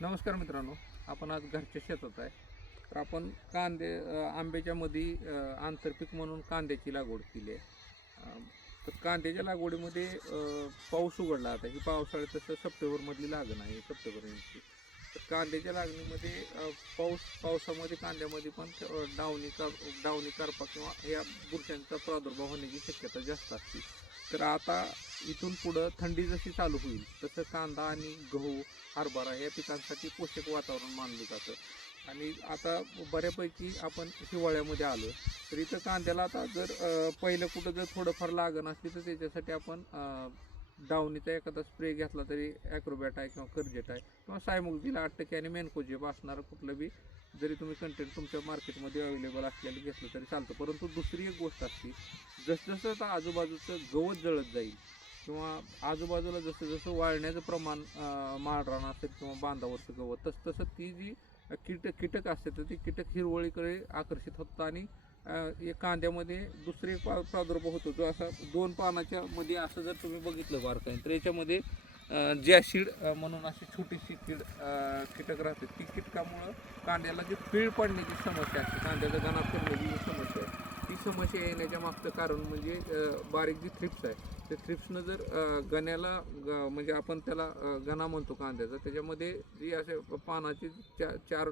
नमस्कार मित्रांनो, आपण आज घरच्या शेतात आहे. तर आपण आंब्याच्या मध्ये आंतरपीक म्हणून कांद्याची लागवड केली आहे. तर कांद्याच्या लागवडीमध्ये पाऊस उघडला. आता ही पावसाळ्यात तसं सप्टेंबरमधली लागण आहे, सप्टेंबरची. तर कांद्याच्या लागणीमध्ये पावसामध्ये कांद्यामध्ये पण डावणी करपा किंवा या बुरशांचा प्रादुर्भाव होण्याची शक्यता जास्त असते. तर आता इथून पुढं थंडी जशी चालू होईल तसं कांदा आणि गहू, हरभरा या पिकांसाठी पोषक वातावरण मानलं जातं. आणि आता बऱ्यापैकी आपण हिवाळ्यामध्ये आलो. तर इथं कांद्याला आता जर पहिलं कुठं जर थोडंफार लागण असली तर त्याच्यासाठी आपण डावणीचा एखादा स्प्रे घेतला तरी ॲक्रोबॅट आहे किंवा कर्जेट आहे किंवा सायमुक्तीला 8% आणि मेनकोजेब असणारं कुठलं बी जरी तुम्ही कंटेंट तुमच्या मार्केटमध्ये अवेलेबल असलेलं घेतलं तरी चालतं. परंतु दुसरी एक गोष्ट असते, जसं आता आजूबाजूचं गवत जळत जाईल किंवा आजूबाजूला जसं जसं वाळण्याचं प्रमाण माळरान असेल किंवा बांधावरचं गवत तसं ती जी कीटक असते तर ती कीटक हिरवळीकडे आकर्षित होतं आणि कांद्यामध्ये दुसरे प्रादुर्भाव होतो जो असा 2 पानाच्या मध्ये असं जर तुम्ही बघितलं बारकाईने तर याच्यामध्ये जॅसिड म्हणून अशी छोटीशी कीटक राहते. ती कीटकामुळं कांद्याला जी पीळ पडण्याची समस्या असते, कांद्याचा गणा पडण्याची जी समस्या आहे ती समस्या येण्याच्या मागचं कारण म्हणजे बारीक जी थ्रिप्स आहे ते थ्रिप्सनं जर गण्याला म्हणजे आपण त्याला गणा म्हणतो कांद्याचा, त्याच्यामध्ये जी असे पानाची चार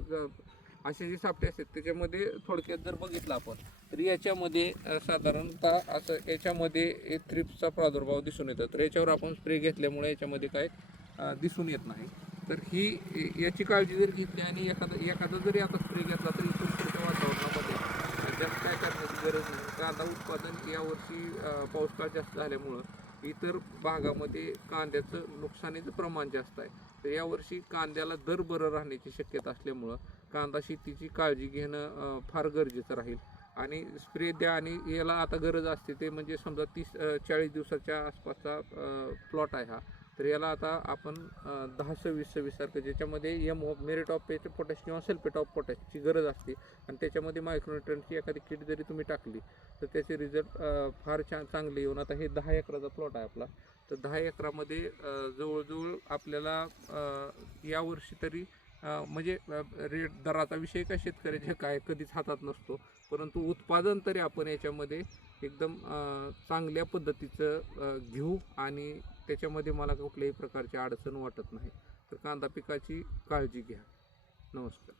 असे जे सापटे असतात त्याच्यामध्ये थोडक्यात जर बघितलं आपण तर याच्यामध्ये साधारणतः असं याच्यामध्ये थ्रिप्सचा प्रादुर्भाव दिसून येतो. तर याच्यावर आपण स्प्रे घेतल्यामुळे याच्यामध्ये काय दिसून येत नाही. तर याची काळजी जर घेतली आणि एखादा जरी आता स्प्रे घेतला तरी इथून पुढच्या वातावरणामध्ये जास्त काय करण्याची गरज नाही. कांदा उत्पादन यावर्षी पाऊसकाळ जास्त झाल्यामुळं इतर भागामध्ये कांद्याचं नुकसानीचं प्रमाण जास्त आहे. तर यावर्षी कांद्याला दर बरं राहण्याची शक्यता असल्यामुळं कांदा शेतीची काळजी घेणं फार गरजेचं राहील. आणि स्प्रे द्या. आणि याला आता गरज असते ते म्हणजे समजा 30-40 दिवसाच्या आसपासचा प्लॉट आहे हा. तर याला आता आपण 10-26-26 सारखं ज्याच्यामध्ये मेरिट ऑफ पोटॅश किंवा सल्फेट ऑफ पोटॅशची गरज असते आणि त्याच्यामध्ये मायक्रोन्यूट्रंटची एखादी किट जरी तुम्ही टाकली तर त्याचे रिझल्ट फार चांगले येऊन आता हे 10 एकराचा प्लॉट आहे आपला. तर 10 एकरामध्ये जवळजवळ आपल्याला यावर्षी तरी म्हणजे रेट दराचा विषय काय शेतकऱ्याच्या काय कधीच हातात नसतो, परंतु उत्पादन तरी आपण याच्यामध्ये एकदम चांगल्या पद्धतीचं घेऊ आणि त्याच्यामध्ये मला कुठल्याही प्रकारची अडचण वाटत नाही. तर कांदा पिकाची काळजी घ्या. नमस्कार.